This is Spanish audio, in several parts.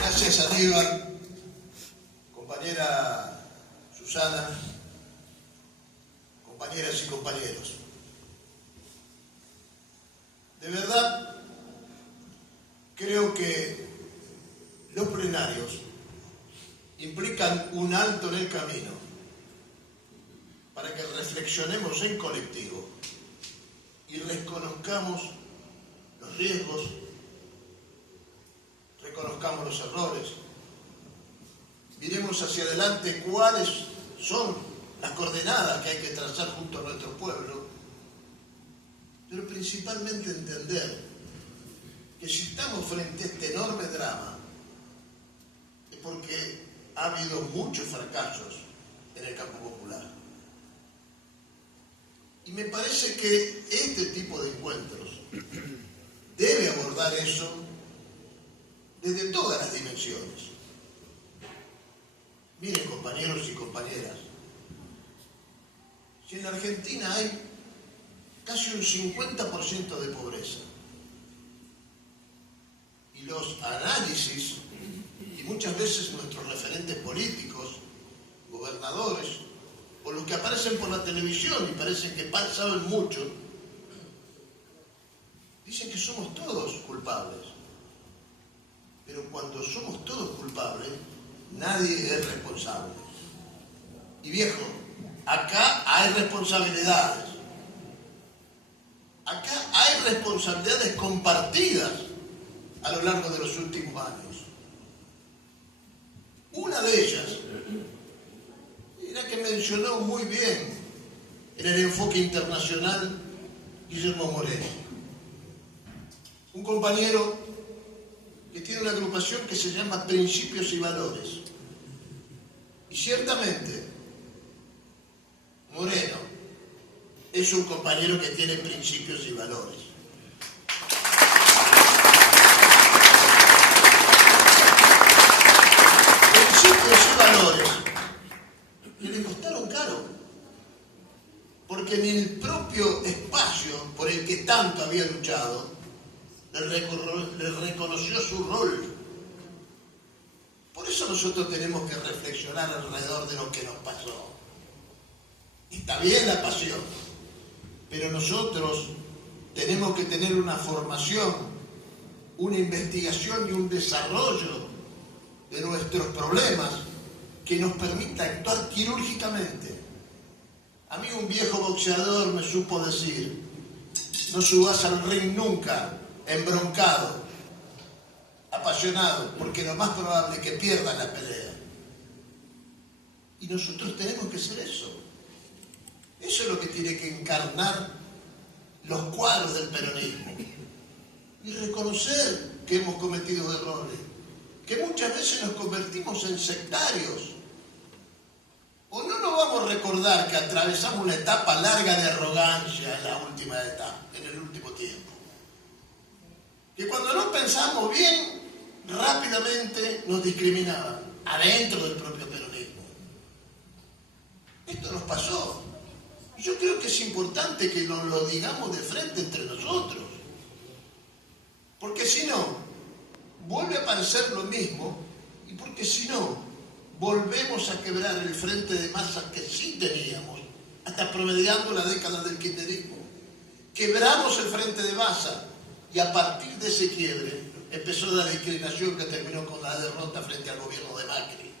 Gracias, Aníbal, compañera Susana, compañeras y compañeros. De verdad, creo que los plenarios implican un alto en el camino para que reflexionemos en colectivo y reconozcamos los riesgos, reconozcamos los errores, miremos hacia adelante cuáles son las coordenadas que hay que trazar junto a nuestro pueblo, pero principalmente entender que si estamos frente a este enorme drama es porque ha habido muchos fracasos en el campo popular. Y me parece que este tipo de encuentros debe abordar eso desde todas las dimensiones. Miren, compañeros y compañeras, si en la Argentina hay casi un 50% de pobreza, y los análisis, y muchas veces nuestros referentes políticos, gobernadores, o los que aparecen por la televisión y parecen que saben mucho, dicen que somos todos culpables. Pero cuando somos todos culpables, nadie es responsable. Y viejo, acá hay responsabilidades. Acá hay responsabilidades compartidas a lo largo de los últimos años. Una de ellas era que mencionó muy bien en el enfoque internacional Guillermo Moreno, un compañero que tiene una agrupación que se llama Principios y Valores. Y ciertamente, Moreno es un compañero que tiene principios y valores. Principios y valores que le costaron caro, porque en el propio espacio por el que tanto había luchado, le reconoció su rol. Por eso nosotros tenemos que reflexionar alrededor de lo que nos pasó. Está bien la pasión, pero nosotros tenemos que tener una formación, una investigación y un desarrollo de nuestros problemas que nos permita actuar quirúrgicamente. A mí un viejo boxeador me supo decir: no subas al ring nunca embroncado, apasionado, porque lo más probable es que pierdas la pelea. Y nosotros tenemos que ser eso. Eso es lo que tiene que encarnar los cuadros del peronismo. Y reconocer que hemos cometido errores, que muchas veces nos convertimos en sectarios. ¿O no nos vamos a recordar que atravesamos una etapa larga de arrogancia en la última etapa, en el último tiempo? Que cuando no pensamos bien, rápidamente nos discriminaban adentro del propio peronismo. Esto nos pasó. Yo creo que es importante que nos lo digamos de frente entre nosotros. Porque si no, vuelve a aparecer lo mismo, y porque si no, volvemos a quebrar el frente de masas que sí teníamos, hasta promediando la década del kirchnerismo. Quebramos el frente de masa, y a partir de ese quiebre empezó la declinación que terminó con la derrota frente al gobierno de Macri.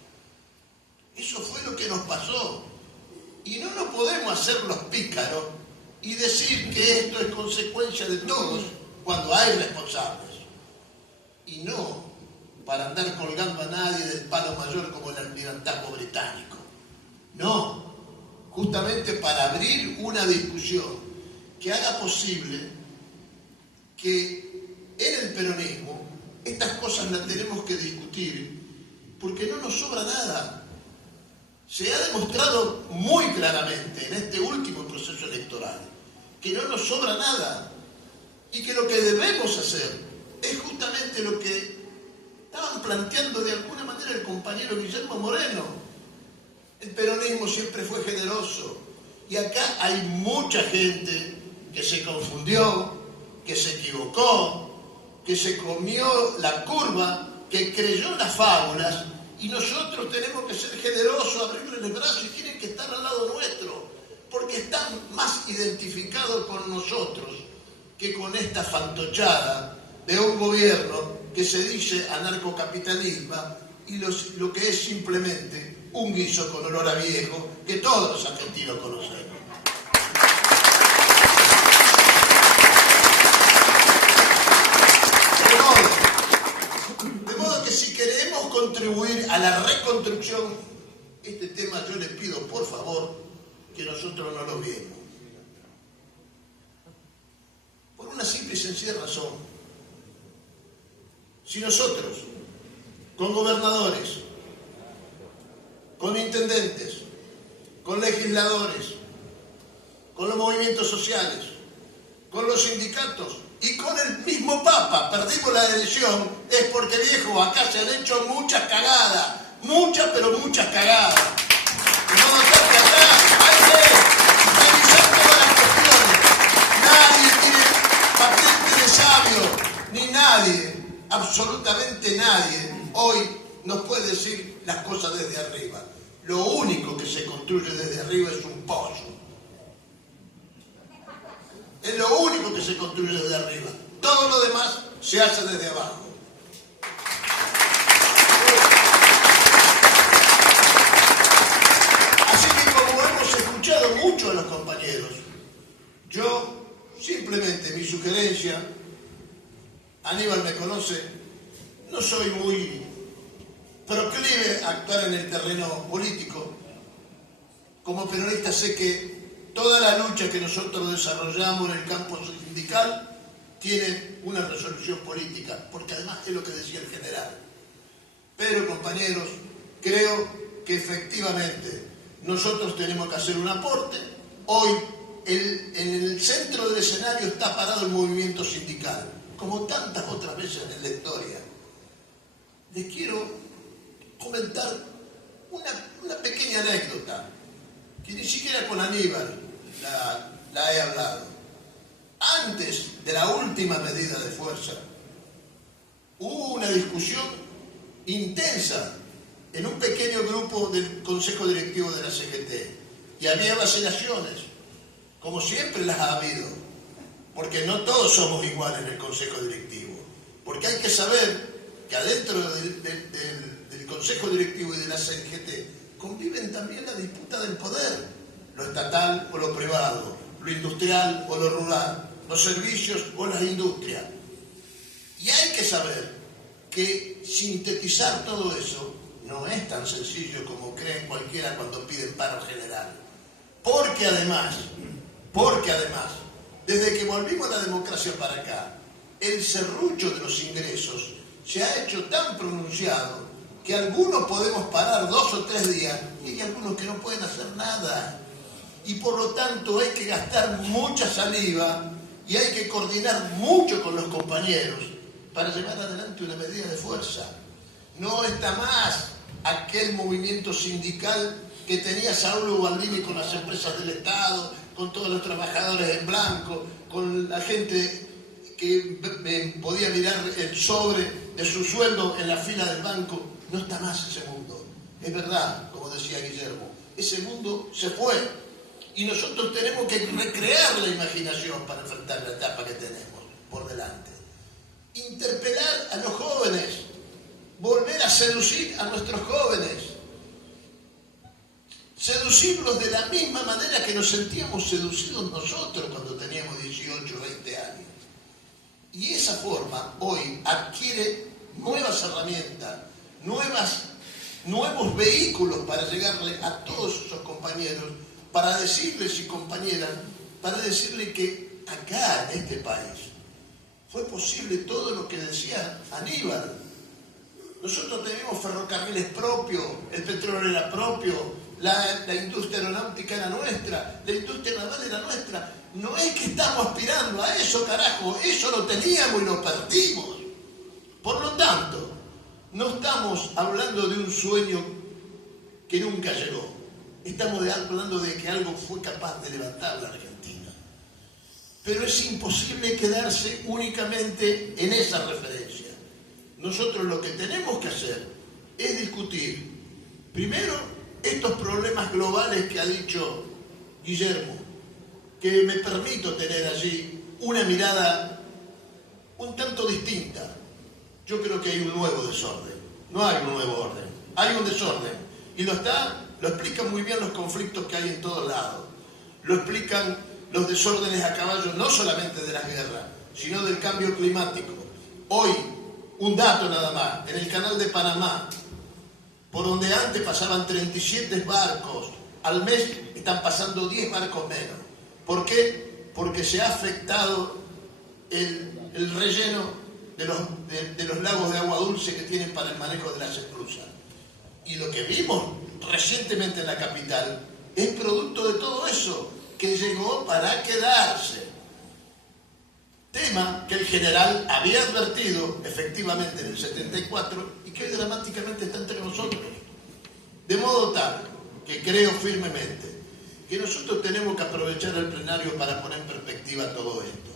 Eso fue lo que nos pasó. Y no nos podemos hacer los pícaros y decir que esto es consecuencia de todos cuando hay responsables. Y no para andar colgando a nadie del palo mayor como el almirantazgo británico. No, justamente para abrir una discusión que haga posible que en el peronismo estas cosas las tenemos que discutir, porque no nos sobra nada. Se ha demostrado muy claramente en este último proceso electoral que no nos sobra nada y que lo que debemos hacer es justamente lo que estaban planteando de alguna manera el compañero Guillermo Moreno. El peronismo siempre fue generoso Y acá hay mucha gente que se confundió, que se equivocó, que se comió la curva, que creyó en las fábulas, y nosotros tenemos que ser generosos, abrirles el brazo y tienen que estar al lado nuestro, porque están más identificados con nosotros que con esta fantochada de un gobierno que se dice anarcocapitalismo y lo que es simplemente un guiso con olor a viejo que todos los argentinos conocemos. De modo que si queremos contribuir a la reconstrucción, este tema yo les pido por favor que nosotros no lo viemos. Por una simple y sencilla razón. Si nosotros, con gobernadores, con intendentes, con legisladores, con los movimientos sociales, con los sindicatos y con el mismo Papa perdimos la elección, es porque, viejo, acá se han hecho muchas cagadas, muchas, pero muchas cagadas. De modo que acá hay que revisar todas las cuestiones. Nadie tiene patente de sabio, ni nadie, absolutamente nadie, hoy nos puede decir las cosas desde arriba. Lo único que se construye desde arriba es un pozo. Es lo único que se construye desde arriba. Todo lo demás se hace desde abajo. Así que como hemos escuchado mucho a los compañeros, yo simplemente mi sugerencia, Aníbal me conoce, no soy muy proclive a actuar en el terreno político. Como peronista sé que toda la lucha que nosotros desarrollamos en el campo sindical tiene una resolución política, porque además es lo que decía el general. Pero, compañeros, creo que efectivamente nosotros tenemos que hacer un aporte. Hoy, en el centro del escenario está parado el movimiento sindical, como tantas otras veces en la historia. Les quiero comentar una pequeña anécdota, que ni siquiera con Aníbal la he hablado. Antes de la última medida de fuerza, hubo una discusión intensa en un pequeño grupo del Consejo Directivo de la CGT, y había vacilaciones, como siempre las ha habido, porque no todos somos iguales en el Consejo Directivo, porque hay que saber que adentro del Consejo Directivo y de la CGT conviven también la disputa del poder, lo estatal o lo privado, lo industrial o lo rural, los servicios o las industrias. Y hay que saber que sintetizar todo eso no es tan sencillo como creen cualquiera cuando piden paro general. Porque además, desde que volvimos a la democracia para acá, el serrucho de los ingresos se ha hecho tan pronunciado que algunos podemos parar 2 o 3 días y hay algunos que no pueden hacer nada. Y por lo tanto hay que gastar mucha saliva y hay que coordinar mucho con los compañeros para llevar adelante una medida de fuerza. No está más aquel movimiento sindical que tenía Saulo Gualdini con las empresas del Estado, con todos los trabajadores en blanco, con la gente que podía mirar el sobre de su sueldo en la fila del banco. No está más ese mundo. Es verdad, como decía Guillermo, ese mundo se fue. Y nosotros tenemos que recrear la imaginación para enfrentar la etapa que tenemos por delante. Interpelar a los jóvenes, volver a seducir a nuestros jóvenes, seducirlos de la misma manera que nos sentíamos seducidos nosotros cuando teníamos 18 o 20 años. Y esa forma hoy adquiere nuevas herramientas, nuevos vehículos para llegarle a todos esos compañeros, para decirles y compañeras, para decirles que acá en este país fue posible todo lo que decía Aníbal. Nosotros teníamos ferrocarriles propios, el petróleo era propio, la industria aeronáutica era nuestra, la industria naval era nuestra. No es que estamos aspirando a eso, carajo, eso lo teníamos y lo perdimos. Por lo tanto, no estamos hablando de un sueño que nunca llegó. estamos hablando de que algo fue capaz de levantar la Argentina. Pero es imposible quedarse únicamente en esa referencia. Nosotros lo que tenemos que hacer es discutir, primero, estos problemas globales que ha dicho Guillermo, que me permito tener allí una mirada un tanto distinta. Yo creo que hay un nuevo desorden, no hay un nuevo orden, hay un desorden. Y lo explican muy bien los conflictos que hay en todos lados. Lo explican los desórdenes a caballo, no solamente de las guerras, sino del cambio climático. Hoy, un dato nada más, en el canal de Panamá, por donde antes pasaban 37 barcos, al mes están pasando 10 barcos menos. ¿Por qué? Porque se ha afectado el relleno de los lagos de agua dulce que tienen para el manejo de las esclusas. Y lo que vimos recientemente en la capital es producto de todo eso, que llegó para quedarse. Tema que el general había advertido efectivamente en el 74 y que hoy dramáticamente está entre nosotros. De modo tal que creo firmemente que nosotros tenemos que aprovechar el plenario para poner en perspectiva todo esto.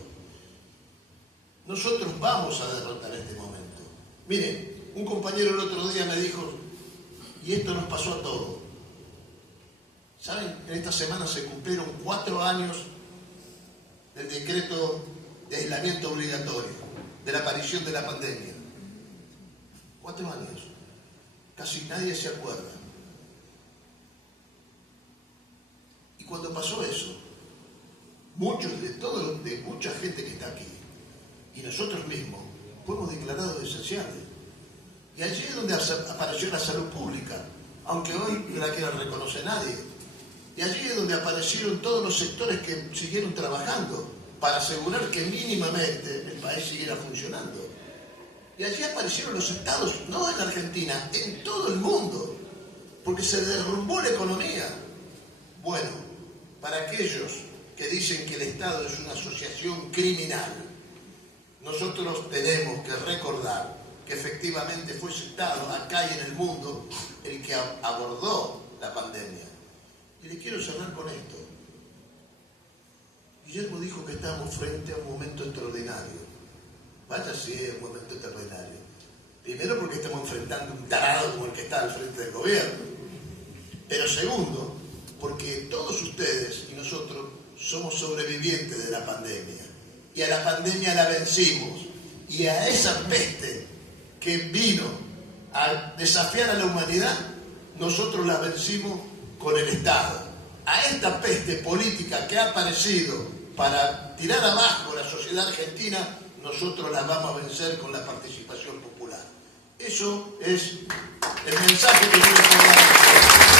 Nosotros vamos a derrotar este momento. Miren, un compañero el otro día me dijo, y esto nos pasó a todos. ¿Saben? En esta semana se cumplieron 4 años del decreto de aislamiento obligatorio, de la aparición de la pandemia. 4 años. Casi nadie se acuerda. Y cuando pasó eso, mucha gente que está aquí, y nosotros mismos, fuimos declarados esenciales. Y allí es donde apareció la salud pública, aunque hoy no la quiera reconocer nadie. Y allí es donde aparecieron todos los sectores que siguieron trabajando para asegurar que mínimamente el país siguiera funcionando. Y allí aparecieron los estados, no en Argentina, en todo el mundo, porque se derrumbó la economía. Bueno, para aquellos que dicen que el Estado es una asociación criminal, nosotros tenemos que recordar que efectivamente fue ese Estado, acá y en el mundo, el que abordó la pandemia. Y les quiero cerrar con esto. Guillermo dijo que estábamos frente a un momento extraordinario. Vaya si es un momento extraordinario. Primero porque estamos enfrentando un tarado como el que está al frente del gobierno. Pero segundo, porque todos ustedes y nosotros somos sobrevivientes de la pandemia. Y a la pandemia la vencimos. Y a esa peste que vino a desafiar a la humanidad, nosotros la vencimos con el Estado. A esta peste política que ha aparecido para tirar abajo la sociedad argentina, nosotros la vamos a vencer con la participación popular. Eso es el mensaje que yo les quiero dar.